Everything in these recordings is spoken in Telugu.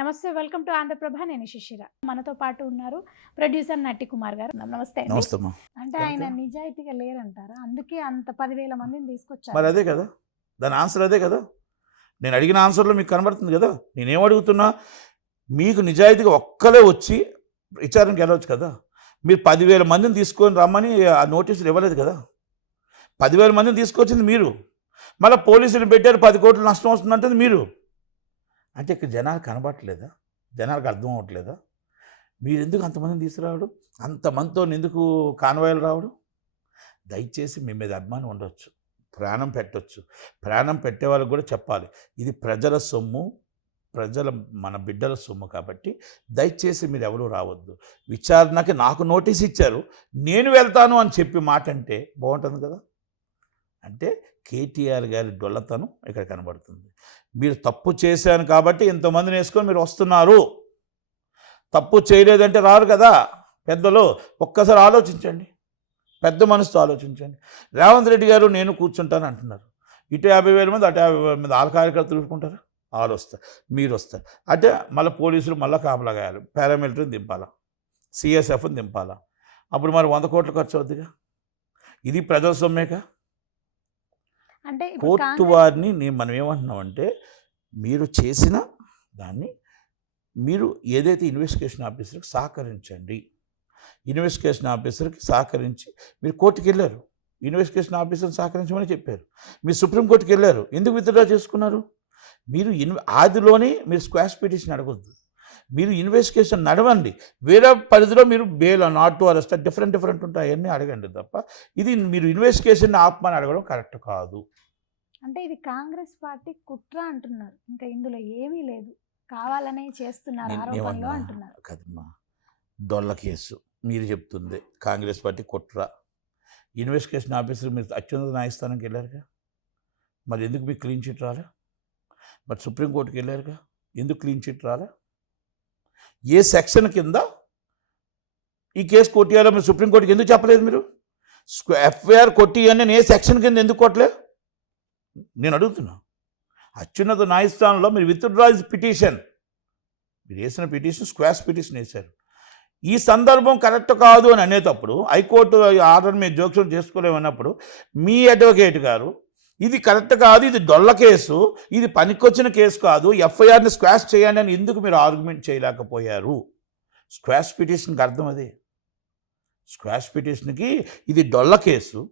నమస్తే, వెల్కమ్ టు ఆంధ్రప్రభ. నేను శిశిర. మనతో పాటు ఉన్నారు ప్రొడ్యూసర్ నట్టి కుమార్ గారు. నమస్తే అండి. నమస్తే. అంటే ఆయన నిజాయితీగా లేరంటారా? అందుకే అంత 10,000 మందిని తీసుకొచ్చారు. మరి అదే కదా, దాని ఆన్సర్ అదే కదా. నేను అడిగిన ఆన్సర్లో మీకు కనబడుతుంది కదా. నేనేం అడుగుతున్నా, మీకు నిజాయితీగా ఒక్కలే వచ్చి విచారణకి వెళ్ళవచ్చు కదా. మీరు 10,000 మందిని తీసుకొని రమ్మని ఆ నోటీసులు ఇవ్వలేదు కదా. 10,000 మందిని తీసుకొచ్చింది మీరు. మళ్ళీ పోలీసులు పెట్టారు, 10 కోట్లు నష్టం వస్తుందంటే మీరు. అంటే ఇక్కడ జనాలు కనబడట్లేదా? జనాలకు అర్థం అవ్వట్లేదా? మీరు ఎందుకు అంతమందిని తీసుకురావడం, అంతమందితో ఎందుకు కాన్వాయిలు రావడం? దయచేసి మీ మీద అభిమానం ఉండవచ్చు, ప్రాణం పెట్టవచ్చు. ప్రాణం పెట్టే వాళ్ళకి కూడా చెప్పాలి, ఇది ప్రజల సొమ్ము, మన బిడ్డల సొమ్ము కాబట్టి దయచేసి మీరు ఎవరు రావద్దు. విచారణకి నాకు నోటీస్ ఇచ్చారు, నేను వెళ్తాను అని చెప్పి మాట అంటే బాగుంటుంది కదా. అంటే కేటీఆర్ గారి డొల్లతనం ఇక్కడ కనబడుతుంది. మీరు తప్పు చేశాను కాబట్టి ఇంతమందిని వేసుకొని మీరు వస్తున్నారు. తప్పు చేయలేదంటే రారు కదా పెద్దలు. ఒక్కసారి ఆలోచించండి, పెద్ద మనసుతో ఆలోచించండి. రేవంత్ రెడ్డి గారు నేను కూర్చుంటాను అంటున్నారు. ఇటు 50,000 మంది, అటు 50,000 మంది వాళ్ళ కార్యకర్తలు చూసుకుంటారు. వాళ్ళు వస్తారు, మీరు వస్తారు. అంటే మళ్ళీ పోలీసులు మళ్ళీ కాపలా గాయాలి, పారామిలిటరీని దింపాలా, సిఎస్ఎఫ్ని దింపాలా. అప్పుడు మరి 100 కోట్లు ఖర్చు అవుద్దిగా. ఇది ప్రజల సొమ్మేగా. అంటే కోర్టు వారిని మనం ఏమంటున్నామంటే, మీరు చేసిన దాన్ని మీరు ఏదైతే ఇన్వెస్టిగేషన్ ఆఫీసర్కి సహకరించండి. ఇన్వెస్టిగేషన్ ఆఫీసర్కి సహకరించి మీరు కోర్టుకి వెళ్ళారు, ఇన్వెస్టిగేషన్ ఆఫీసర్ని సహకరించమని చెప్పారు. మీరు సుప్రీంకోర్టుకి వెళ్ళారు, ఎందుకు విత్డ్రా చేసుకున్నారు? మీరు ఆదిలోనే మీరు స్క్వాష్ పిటిషన్ అడగొద్దు. మీరు ఇన్వెస్టిగేషన్ నడవండి. వేరే పరిధిలో మీరు bail, not to arrest, different ఉంటాయి, అవన్నీ అడగండి తప్ప ఇది మీరు ఇన్వెస్టిగేషన్ ఆపమని అడగడం కరెక్ట్ కాదు. అంటే ఇది కాంగ్రెస్ పార్టీ కుట్ర అంటున్నారు, ఇంకా ఇందులో ఏమీ లేదు, కావాలనే చేస్తున్నారు ఆరోపణలు అంటున్నారు కదమ్మా. డొల్ల కేసు మీరు చెప్తుంది కాంగ్రెస్ పార్టీ కుట్ర. ఇన్వెస్టిగేషన్ ఆఫీసర్ మీరు అత్యున్నత న్యాయస్థానానికి వెళ్ళారుగా, మరి ఎందుకు మీకు క్లీన్ చిట్ రాలే? మరి సుప్రీంకోర్టుకి వెళ్ళారుగా, ఎందుకు క్లీన్ చిట్ రాలే? ఏ సెక్షన్ కింద ఈ కేసు కొట్టియాలో మీరు సుప్రీంకోర్టుకి ఎందుకు చెప్పలేదు? మీరు ఎఫ్ఐఆర్ కొట్టియని ఏ సెక్షన్ కింద ఎందుకు కొట్టలే నేను అడుగుతున్నా. అత్యున్నత న్యాయస్థానంలో మీరు విత్డ్రా పిటిషన్, మీరు వేసిన పిటిషన్ స్క్వాష్ పిటిషన్ వేశారు. ఈ సందర్భం కరెక్ట్ కాదు అని అనేటప్పుడు హైకోర్టు ఆర్డర్ మీద జోక్యం చేసుకోలేమన్నప్పుడు మీ అడ్వకేట్ గారు ఇది కరెక్ట్ కాదు, ఇది డొల్ల కేసు, ఇది పనికొచ్చిన కేసు కాదు, ఎఫ్ఐఆర్ని స్క్వాష్ చేయండి అని ఎందుకు మీరు ఆర్గ్యుమెంట్ చేయలేకపోయారు? స్క్వాష్ పిటిషన్కి అర్థం అదే. స్క్వాష్ పిటిషన్కి ఇది డొల్ల కేసు,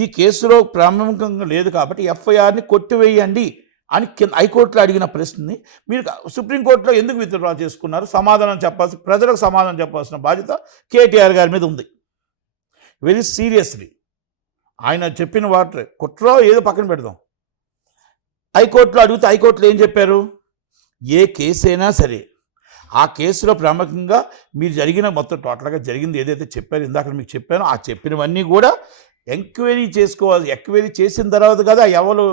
ఈ కేసులో ప్రాముఖ్యంగా లేదు కాబట్టి ఎఫ్ఐఆర్ని కొట్టివేయండి అని హైకోర్టులో అడిగిన ప్రశ్నని మీరు సుప్రీంకోర్టులో ఎందుకు విత్డ్రా చేసుకున్నారు? సమాధానం చెప్పాల్సి, ప్రజలకు సమాధానం చెప్పాల్సిన బాధ్యత కేటీఆర్ గారి మీద ఉంది. వెరీ సీరియస్లీ ఆయన చెప్పిన వాటర్ కుట్ర ఏదో పక్కన పెడదాం. హైకోర్టులో అడిగితే హైకోర్టులో ఏం చెప్పారు? ఏ కేసు అయినా సరే ఆ కేసులో ప్రాముఖ్యంగా మీరు జరిగిన మొత్తం టోటల్గా జరిగింది ఏదైతే చెప్పారో, ఇందాక మీకు చెప్పానో ఆ చెప్పినవన్నీ కూడా ఎంక్వైరీ చేసుకోవాలి. ఎంక్వైరీ చేసిన తర్వాత కదా ఎవరు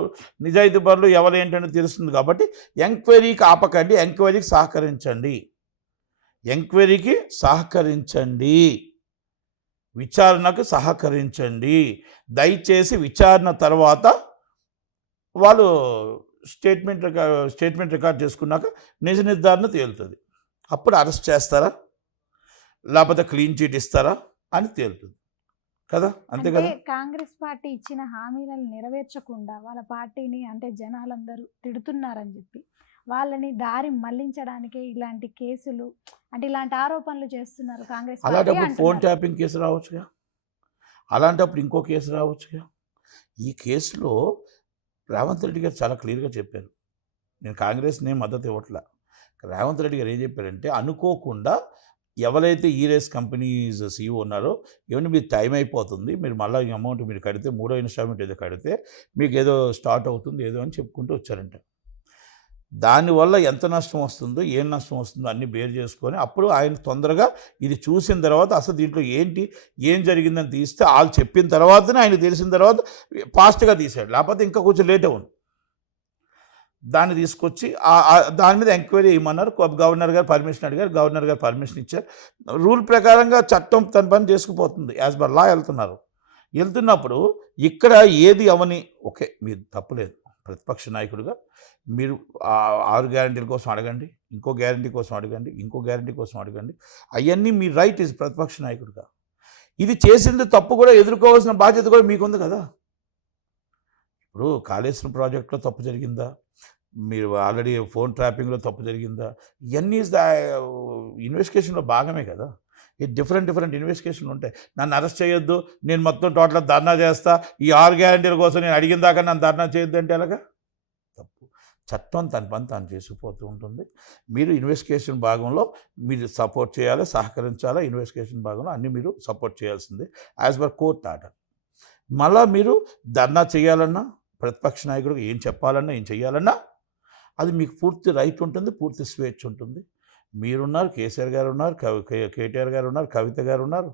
నిజాయితీ పరులు ఎవరు ఏంటంటే తెలుస్తుంది. కాబట్టి ఎంక్వైరీకి ఆపకండి, ఎంక్వైరీకి సహకరించండి, ఎంక్వైరీకి సహకరించండి, విచారణకు సహకరించండి. దయచేసి విచారణ తర్వాత వాళ్ళు స్టేట్మెంట్ రికార్డ్ చేసుకున్నాక నిజ నిర్ధారణ తేలుతుంది. అప్పుడు అరెస్ట్ చేస్తారా లేకపోతే క్లీన్ చీట్ ఇస్తారా అని తేలుతుంది కదా. అంతే కదా. కాంగ్రెస్ పార్టీ ఇచ్చిన హామీలను నెరవేర్చకుండా వాళ్ళ పార్టీని అంటే జనాలందరూ తిడుతున్నారని చెప్పి వాళ్ళని దారి మళ్లించడానికే ఇలాంటి కేసులు అంటే ఇలాంటి ఆరోపణలు చేస్తున్నారు కాంగ్రెస్ పార్టీ. అలాంటప్పుడు ఫోన్ ట్యాపింగ్ కేసు రావచ్చుగా, అలాంటప్పుడు ఇంకో కేసు రావచ్చుగా. ఈ కేసులో రేవంత్ రెడ్డి గారు చాలా క్లియర్గా చెప్పారు, నేను కాంగ్రెస్ని మద్దతు ఇవ్వట్లా. రేవంత్ రెడ్డి గారు ఏం చెప్పారంటే, అనుకోకుండా ఎవరైతే ఈరేస్ కంపెనీస్ సీఈఓ ఉన్నారో ఏమైనా మీరు టైం అయిపోతుంది, మీరు మళ్ళీ ఈ అమౌంట్ మీరు కడితే, 3వ ఇన్స్టాల్మెంట్ ఏదో కడితే మీకు ఏదో స్టార్ట్ అవుతుంది ఏదో అని చెప్పుకుంటూ వచ్చారంట. దానివల్ల ఎంత నష్టం వస్తుందో, ఏం నష్టం వస్తుందో అన్నీ బేర్ చేసుకొని అప్పుడు ఆయన తొందరగా ఇది చూసిన తర్వాత అసలు దీంట్లో ఏం జరిగిందని తీస్తే వాళ్ళు చెప్పిన తర్వాతనే ఆయన తెలిసిన తర్వాత ఫాస్ట్గా తీశాడు. లేకపోతే ఇంకా కొంచెం లేట్ అవును. దాన్ని తీసుకొచ్చి దాని మీద ఎంక్వైరీ ఇవ్వమన్నారు. గవర్నర్ గారు పర్మిషన్ అడిగారు, గవర్నర్ గారు పర్మిషన్ ఇచ్చారు. రూల్ ప్రకారంగా చట్టం తన పని చేసుకుపోతుంది, యాజ్ పర్ లా వెళ్తున్నప్పుడు ఇక్కడ ఏది అవని ఓకే, మీరు తప్పులేదు, ప్రతిపక్ష నాయకుడిగా మీరు 6 గ్యారంటీల కోసం అడగండి, ఇంకో గ్యారంటీ కోసం అడగండి, ఇంకో గ్యారంటీ కోసం అడగండి. అవన్నీ మీ రైట్ ఇస్ ప్రతిపక్ష నాయకుడిగా. ఇది చేసింది తప్పు కూడా ఎదుర్కోవాల్సిన బాధ్యత కూడా మీకుంది కదా. ఇప్పుడు కాళేశ్వరం ప్రాజెక్టులో తప్పు జరిగిందా, మీరు ఆల్రెడీ ఫోన్ ట్రాపింగ్లో తప్పు జరిగిందా, ఇవన్నీ ఇన్వెస్టిగేషన్లో భాగమే కదా. ఈ డిఫరెంట్ ఇన్వెస్టిగేషన్లు ఉంటాయి. నన్ను అరెస్ట్ చేయొద్దు, నేను మొత్తం టోటల్ ధర్నా చేస్తా, ఈ 6 గ్యారంటీల కోసం నేను అడిగిన దాకా నన్ను ధర్నా చేయొద్దు అంటే ఎలాగా? తప్పు. చట్టం తన పని తాను చేసుకుపోతూ ఉంటుంది. మీరు ఇన్వెస్టిగేషన్ భాగంలో మీరు సపోర్ట్ చేయాలి, సహకరించాలి. ఇన్వెస్టిగేషన్ భాగంలో అన్నీ మీరు సపోర్ట్ చేయాల్సిందే యాజ్ పర్ కోర్ట్ ఆర్డర్. మళ్ళా మీరు ధర్నా చేయాలన్నా, ప్రతిపక్ష నాయకుడికి ఏం చెప్పాలన్నా, ఏం చేయాలన్నా అది మీకు పూర్తి రైట్ ఉంటుంది, పూర్తి స్వేచ్ఛ ఉంటుంది. మీరున్నారు, కేసీఆర్ గారు ఉన్నారు, కేటీఆర్ గారు ఉన్నారు, కవిత గారు ఉన్నారు,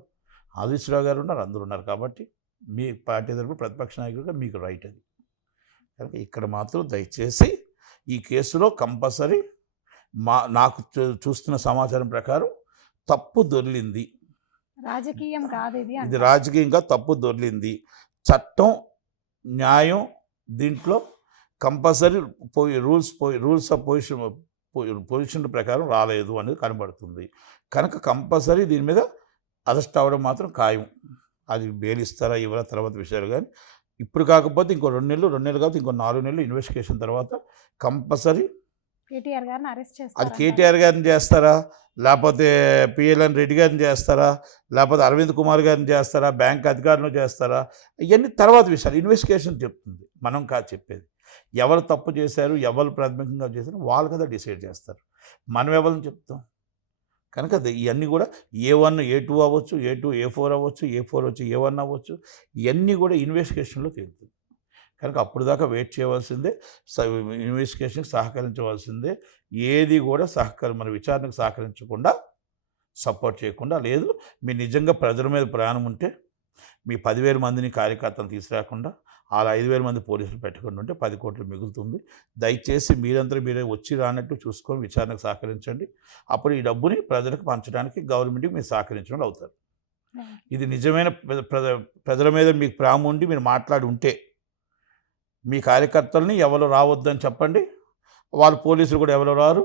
ఆదిశ్వరావు గారు ఉన్నారు, అందరూ ఉన్నారు. కాబట్టి మీ పార్టీ తరపున ప్రతిపక్ష నాయకుడిగా మీకు రైట్ అది. కనుక ఇక్కడ మాత్రం దయచేసి ఈ కేసులో కంపల్సరీ నాకు చూస్తున్న సమాచారం ప్రకారం తప్పు దొర్లింది. రాజకీయం కాదు ఇది. ఇది రాజకీయంగా తప్పు దొర్లింది. చట్టం, న్యాయం దీంట్లో కంపల్సరీ రూల్స్ ఆఫ్ పొజిషన్ ప్రకారం రాలేదు అనేది కనబడుతుంది. కనుక కంపల్సరీ దీని మీద అరెస్ట్ అవ్వడం మాత్రం ఖాయం. అది బెయిల్ ఇస్తారా ఇవ్వరా తర్వాత విషయాలు. కానీ ఇప్పుడు కాకపోతే ఇంకో 2 నెలలు కాకపోతే ఇంకో 4 నెలలు ఇన్వెస్టిగేషన్ తర్వాత కంపల్సరీ కేటీఆర్ గారిని అరెస్ట్ చేస్తారు. అది కేటీఆర్ గారిని చేస్తారా, లేకపోతే పిఎల్ఎన్ రెడ్డి గారిని చేస్తారా, లేకపోతే అరవింద్ కుమార్ గారిని చేస్తారా, బ్యాంక్ అధికారులను చేస్తారా, ఇవన్నీ తర్వాత విషయాలు. ఇన్వెస్టిగేషన్ చెప్తుంది, మనం కాదు చెప్పేది. ఎవరు తప్పు చేశారు, ఎవరు ప్రాథమికంగా చేశారు వాళ్ళు కదా డిసైడ్ చేస్తారు. మనం ఎవరిని చెప్తాం. కనుక ఇవన్నీ కూడా A1 A2 అవ్వచ్చు, A2 A4 అవ్వచ్చు, A4 వచ్చి A1 అవ్వచ్చు, ఇవన్నీ కూడా ఇన్వెస్టిగేషన్లో తేలుతుంది. కనుక అప్పుడు దాకా వెయిట్ చేయవలసిందే, ఇన్వెస్టిగేషన్కి సహకరించవలసిందే. ఏది కూడా మన విచారణకు సహకరించకుండా, సపోర్ట్ చేయకుండా లేదు. మీ నిజంగా ప్రజల మీద ప్రయాణం ఉంటే మీ 10,000 మందిని కార్యకర్తలు తీసుకురాకుండా అలా 5,000 మంది పోలీసులు పెట్టకుండా ఉంటే 10 కోట్లు మిగులుతుంది. దయచేసి మీరంతా మీరే వచ్చి రానట్టు చూసుకొని విచారణకు సహకరించండి. అప్పుడు ఈ డబ్బుని ప్రజలకు పంచడానికి గవర్నమెంట్కి మీరు సహకరించడం అవుతారు. ఇది నిజమైన ప్రజల మీద మీకు ప్రేమ ఉండి మీరు మాట్లాడి ఉంటే మీ కార్యకర్తల్ని ఎవరు రావద్దని చెప్పండి. వాళ్ళు పోలీసులు కూడా ఎవరు రారు.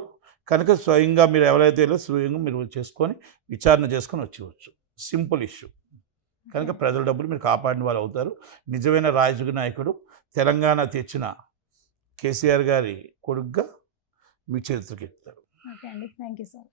కనుక స్వయంగా మీరు ఎవరైతే స్వయంగా మీరు చేసుకొని విచారణ చేసుకొని వచ్చేవచ్చు. Simple issue. కనుక ప్రజల డబ్బులు మీరు కాపాడిన వాళ్ళు అవుతారు. నిజమైన రాజకీయ నాయకుడు, తెలంగాణ తెచ్చిన కేసీఆర్ గారి కొడుగ్గా మీ చరిత్రకి ఎక్కుతారు. ఓకే అండి, థ్యాంక్ యూ సార్.